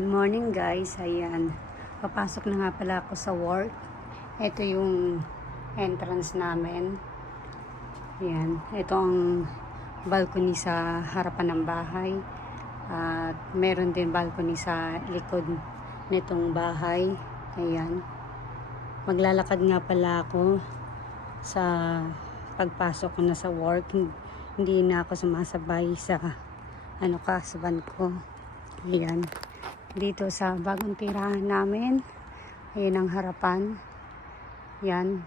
Good morning guys, ayan. Papasok na nga pala ako sa work. Ito yung entrance namin. Ayan, ito ang balcony sa harapan ng bahay. At meron din balcony sa likod nitong bahay. Ayan. Maglalakad nga pala ako sa pagpasok ko na sa work. Hindi na ako sumasabay sa sa van ko. Ayan. Dito sa bagong tirahan namin. Ayan ang harapan. Yan.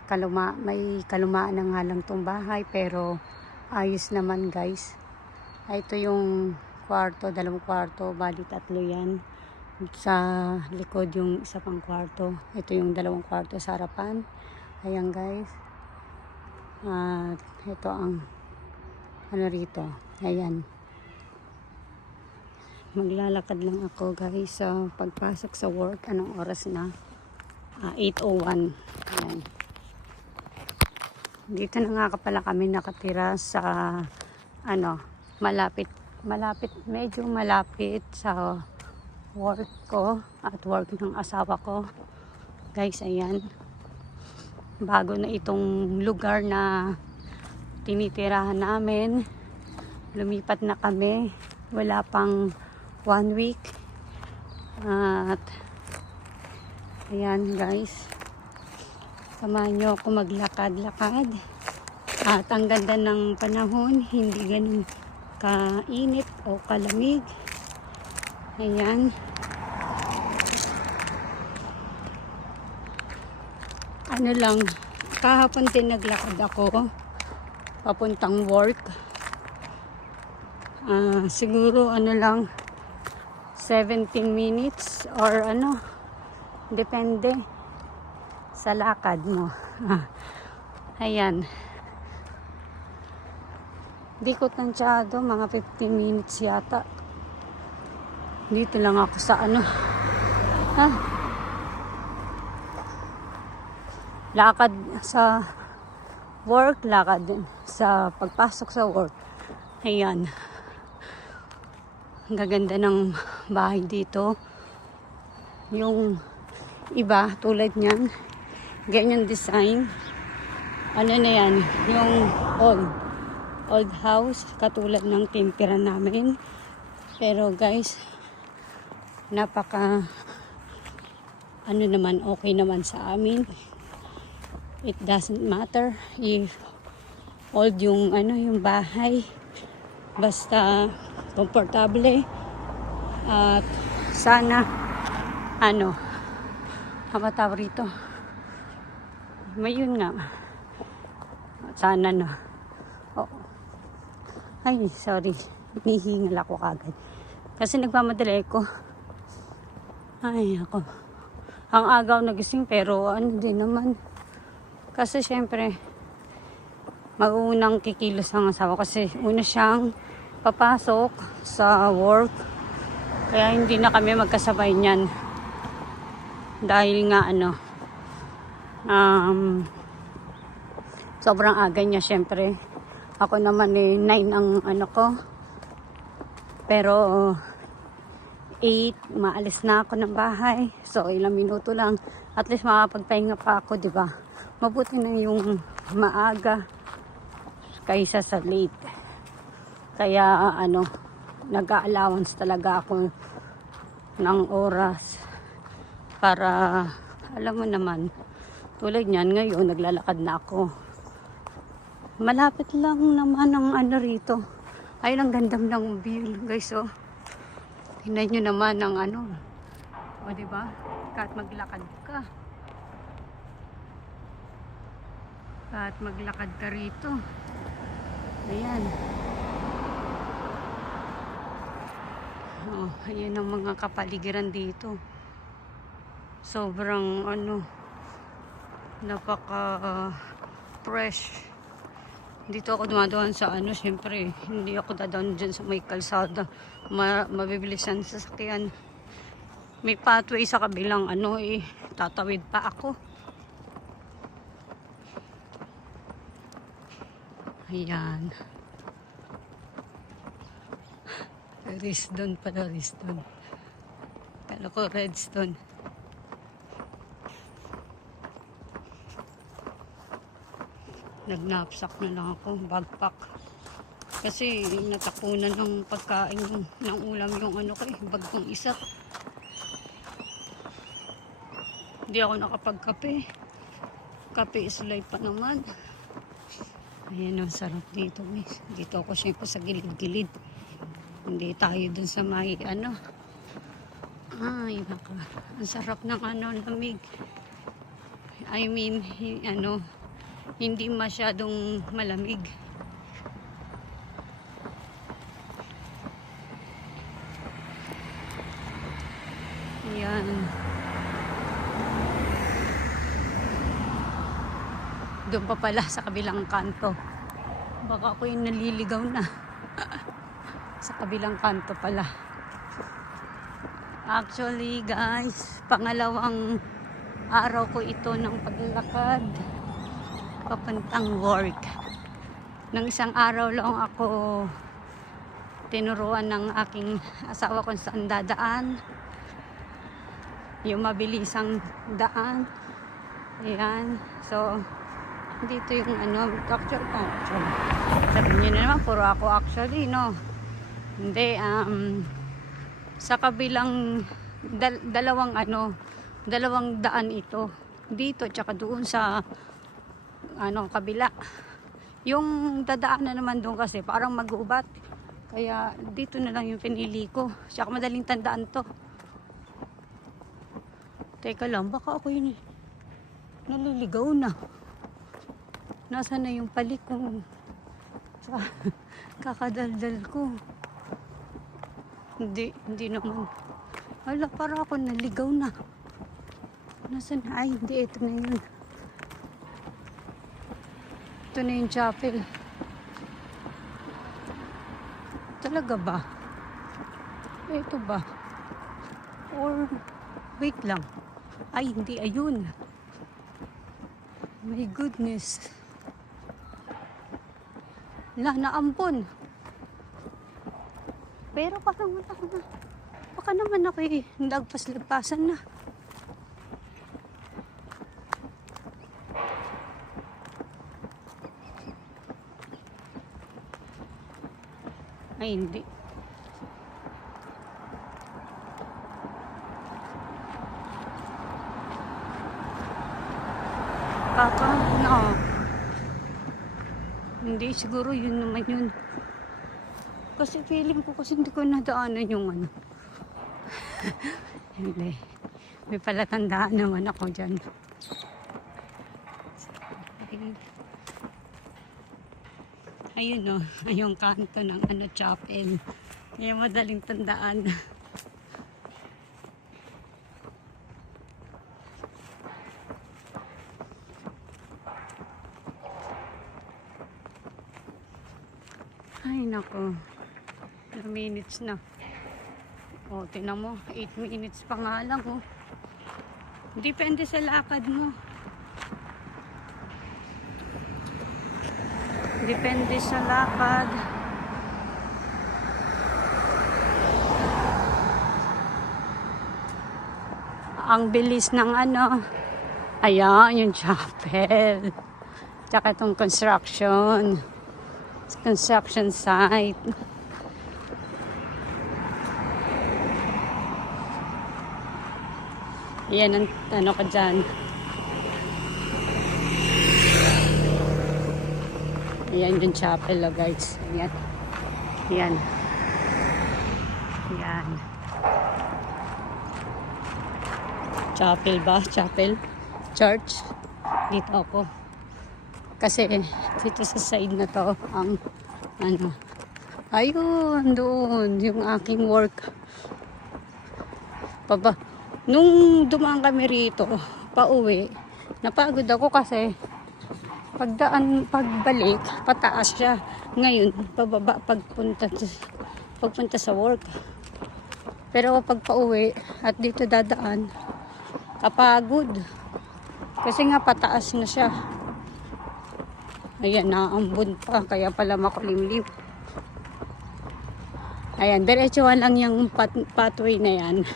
May kalumaan na nga lang tong bahay. Pero ayos naman guys. Ito yung kwarto. 2 kwarto. Bali 3 yan. Sa likod yung isa pang kwarto. Ito yung 2 kwarto sa harapan. Ayan guys. At ito ang rito. Ayan. Maglalakad lang ako guys sa pagpasok sa work. Anong oras na? 8:01. Ayan. Dito na nga pala kami nakatira sa medyo malapit sa work ko at work ng asawa ko. Guys, ayan. Bago na itong lugar na tinitirahan namin. Lumipat na kami. Wala pang 1 week. At ayan guys, samahan nyo ako maglakad-lakad. At ang ganda ng panahon, hindi ganun kainit o kalamig. Ayan. Kahapon din naglakad ako papuntang work. Siguro 17 minutes or depende sa lakad mo. Ayan. Di ko tansyado, mga 15 minutes yata. Dito lang ako sa lakad sa work, lakad din sa pagpasok sa work. Ayan. Ang gaganda ng bahay dito. Yung iba, tulad niyan, ganyan design. Na yan? Yung old house, katulad ng timpira namin. Pero guys, napaka okay naman sa amin. It doesn't matter if old yung yung bahay. Basta komportable at sana tawag rito, may yun nga sana ay sorry, hinihingal ako kagad kasi nagmamadali ko. Ay ako, ang agaw nagising pero din naman kasi syempre mag-uunang kikilos ang asawa kasi una siyang papasok sa work. Kaya hindi na kami magkasabay niyan. Dahil nga sobrang aga niya syempre. Ako naman 9 ang ko. Pero 8 maalis na ako ng bahay. So ilang minuto lang. At least makapagpahinga pa ako, 'di ba? Mabuti na yung maaga kaysa sa late. Kaya nag-a-allowance talaga ako ng oras para alam mo naman, tulad niyan ngayon naglalakad na ako. Malapit lang naman ang rito. Ay, ang ganda ng view guys. Tingnan nyo naman ang diba? Kahit maglakad ka. Kahit maglakad ka rito. Ayan. Ayan ang mga kapaligiran dito. Sobrang napaka fresh. Dito ako dumadaan sa syempre, hindi ako dadaan dyan sa may kalsada. Mabibilisan sa sasakyan. May pathway sa kabilang tatawid pa ako. Ayan. Risdon pala, Risdon. Loko, redstone. Nag-knapsack na lang ako, backpack. Kasi natapunan ng pagkain ng ulam yung ano ko bag kong isa. Hindi ako nakapagkape. Kape is life pa naman. Ayan, ang sarap dito guys. Dito ako syempre sa gilid-gilid. Hindi tayo dun sa may ano. Ay, naka. Ang sarap ng ano, lamig. I mean, ano, hindi masyadong malamig. Ayan. Doon pa pala sa kabilang kanto. Baka ako yung naliligaw na. Sa kabilang kanto pala. Actually guys, pangalawang araw ko ito ng paglalakad papuntang work. Nang isang araw lang ako tinuruan ng aking asawa kung saan dadaan. Yung mabilisang daan. Ayan. So, dito yung ano, actually. Sabi niyo na naman, puro ako actually, no? Hindi, sa kabilang dalawang daan ito. Dito, tsaka doon sa ano, kabila. Yung dadaan na naman doon kasi parang mag-ubat. Kaya dito na lang yung pinili ko. Tsaka madaling tandaan to. Teka lang, baka ako yun naliligaw na. Nasaan na yung palik kong kakadaldal ko. Hindi naman. Hala, para ako naligaw na. Nasaan? Ay, hindi. Ito na yun. Ito na yung chapel. Talaga ba? Ito ba? Or, wait lang. Ay, hindi. Ayun. My goodness. Naambon. Pero parang baka naman ako lagpas-lagpasan na. Ay, hindi. No. Hindi, siguro yun naman yun. Kasi feeling ko kasi hindi ko nadaanan yung ano. Hindi. May palatandaan naman ako dyan. Ayun o, yung kanto ng ano, chapel. Kaya madaling tandaan. Ay nako, 2 minutes na. O, tinan mo, 8 minutes pa nga lang o. Depende sa lakad mo. Depende sa lakad. Ang bilis ng ano. Ayan, yung chapel. Tsaka itong construction site. Yan ang ano ka dyan. Ayan yung chapel guys. Ayan. Ayan. Ayan. Chapel ba? Chapel? Church? Dito ako. Kasi dito sa side na to ang ano. Ayun, doon yung aking work. Nung dumaan kami rito, pauwi, napagod ako kasi pagbalik, pataas siya. Ngayon, pababa pagpunta sa work. Pero pag pauwi at dito dadaan, kapagod. Kasi nga pataas na siya. Ayan, naambun pa. Kaya pala makulimlim. Ayan, diretsuhan lang yung pathway na yan.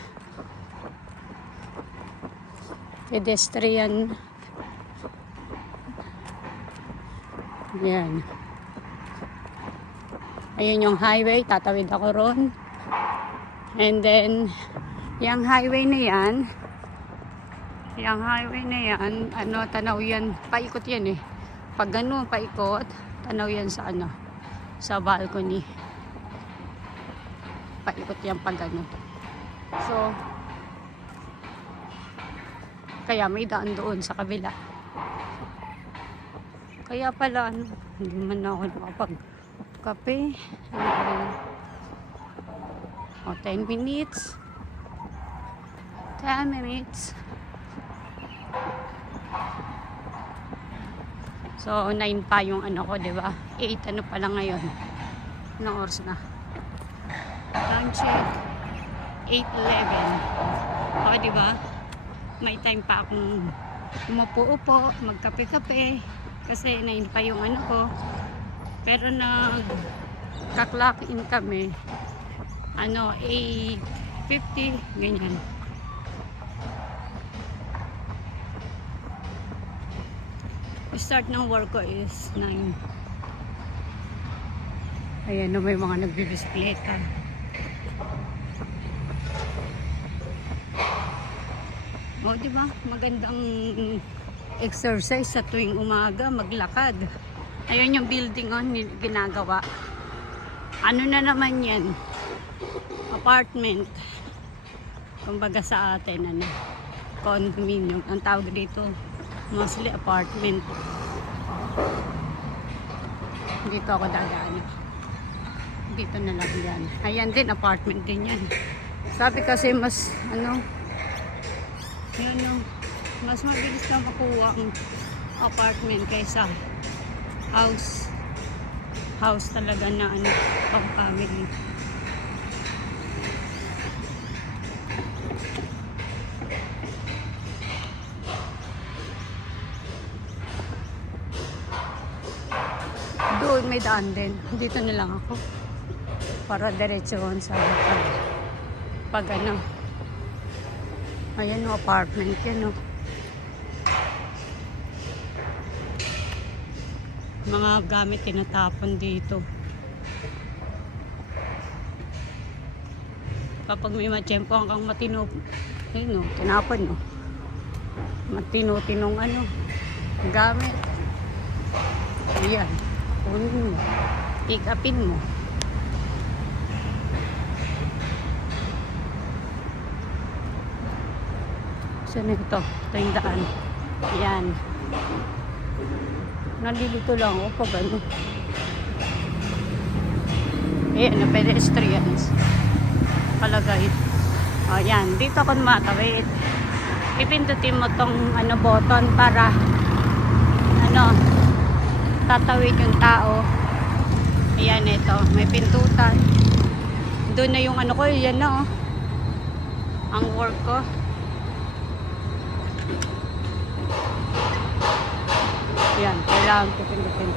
Pedestrian. Yan. Ayun yung highway, tatawid ako ron. And then, yung highway na yan, ano, tanaw yan, paikot yan eh. Pag gano'n, paikot, tanaw yan sa ano, sa balcony. Paikot yan pag gano'n. So, kaya may daan doon sa kabila. Kaya pala, ano, hindi man ako nakapag-kape. O, 10 minutes. 10 minutes. So, 9 pa yung ano ko, diba? 8 ano pa lang ngayon. Anong oras na? Time check. 8:11. O, diba? May time pa akong umupo-upo, magkape-kape. Kasi 9 pa yung ano ko. Pero nag-clock in kami. Ano, 8:50, ganyan. Start ng work ko is 9. Ayan na, may mga nagbibisikleta. O, diba? Magandang exercise sa tuwing umaga, maglakad. Ayun yung building on ginagawa. Ano na naman yan? Apartment. Kumbaga sa atin, ano, condominium. Ang tawag dito, mostly apartment. Dito ako dadaan. Dito na lang yan. Ayan din, apartment din yan. Sabi kasi mas, ano, yun, no, mas mabilis na makuha ang apartment kaysa house. House talaga na, ano, pang family. Doon may daan din. Dito na lang ako. Para diretsoon sa pag ano. Ayan o, apartment yan o. Mga gamit tinatapon dito. Kapag may matsyempo kang matino, ayun o, tinapon o. Matino-tinong ano, gamit. Ayan. Kunin mo. Pick upin mo. Saan ito? Ito yung daan. Ayan. Nalilito lang ako pag ano. Ayan, na pedestrians. Palagay. O, yan. Dito ako matawid. Ipindutin mo tong ano, button para ano, tatawid yung tao. Ayan, ito. May pintutan. Doon na yung ano ko. Yan na, oh. Ang work ko. Yan, kailangan ko pindutin.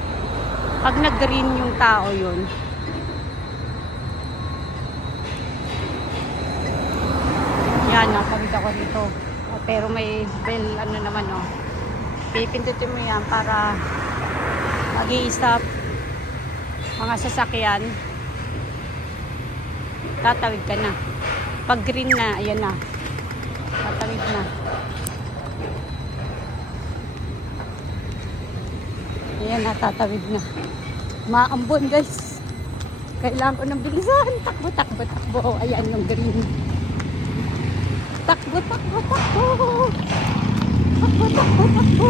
Pag nag-green yung tao yun, yan, nakawid ako dito. Pero may bell, ano naman, oh. Pipindutin mo yan para mag-i-stop mga sasakyan. Tatawid ka na. Pag green na, ayan na. Tatawid na. Ayan na, tatawid na. Maambon, guys. Kailangan ko ng bilisan. Takbo, takbo, takbo. Ayan yung green. Takbo, takbo, takbo. Takbo, takbo, takbo.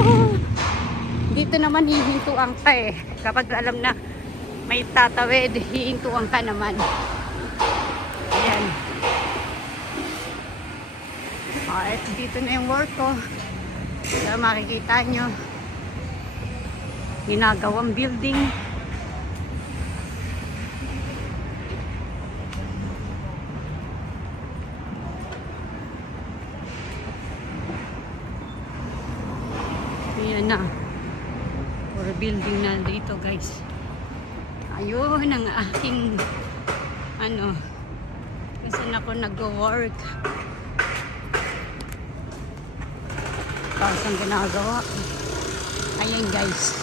Dito naman hihintuan ka eh. Kapag alam na may tatawid, hihintuan ka naman. Ayan. At dito na yung work ko. So, makikita nyo. Ginagawang building. Ayan na. Puro building na dito, guys. Ayun ang aking ano, kasi ako nag-work. taas ang ginagawa. Ayan guys.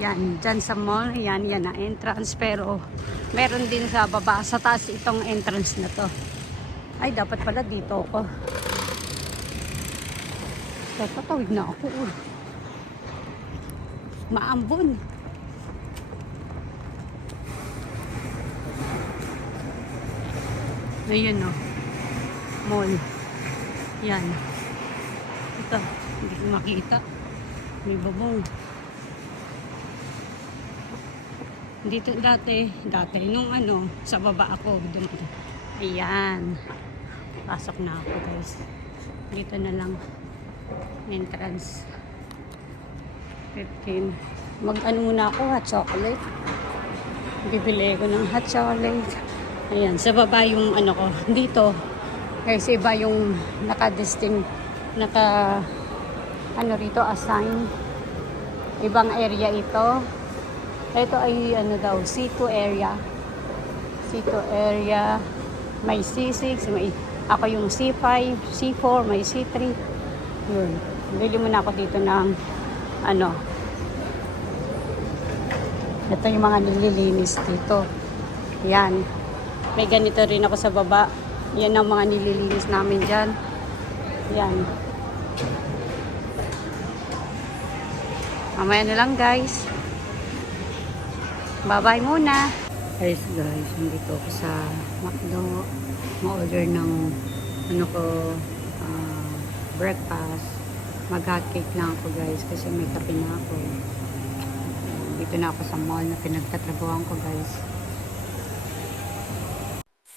Yan, dyan sa mall, yan na entrance. Pero, meron din sa baba, sa taas itong entrance na to. Ay, dapat pala dito ako. Tatawid na ako. Maambon. Ayan o. Mall. Yan. Ito, hindi ko makita. May babong. Dito dati, nung sa baba ako. Dun. Ayan. Pasok na ako guys. Dito na lang. Entrance. 15. Muna ako, hot chocolate. Bibili ko ng hot chocolate. Ayan, sa baba yung ko. Dito, kasi iba yung rito, assign. Ibang area ito. Ito ay daw, C2 area. C2 area. May C6, ako yung C5, C4, may C3. Yun. Bili muna ako dito ng ito yung mga nililinis dito. Yan. May ganito rin ako sa baba. Yan ang mga nililinis namin dyan. Yan. Mamaya na lang guys. Bye-bye muna. Guys, nandito ako sa McDo. Ma-order ng breakfast. Mag-hotcake lang ako guys kasi may kape na ako. Dito na ako sa mall na pinagtatrabuhan ko guys.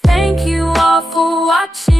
Thank you all for watching.